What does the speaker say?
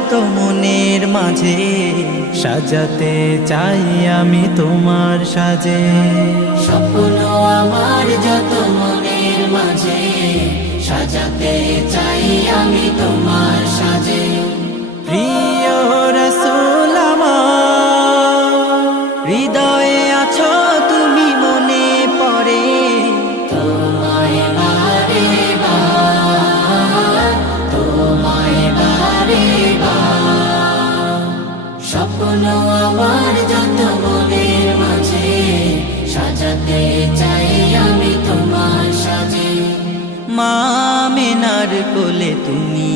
যত মনের মাঝে সাজাতে চাই আমি তোমার সাজে। স্বপ্ন আমার যত মনের মাঝে সাজাতে চাই আমি তোমার সাজে। প্রিয় রাসূল আমার, হৃদয়ে আছো তুমি, মনে পড়ে তোমায় বারে বার, তোমায় বারে বার। স্বপ্ন আমার যত মনের মাঝে সাজাতে চাই আমি তোমার সাজে। মা আমিনার কোলে তুমি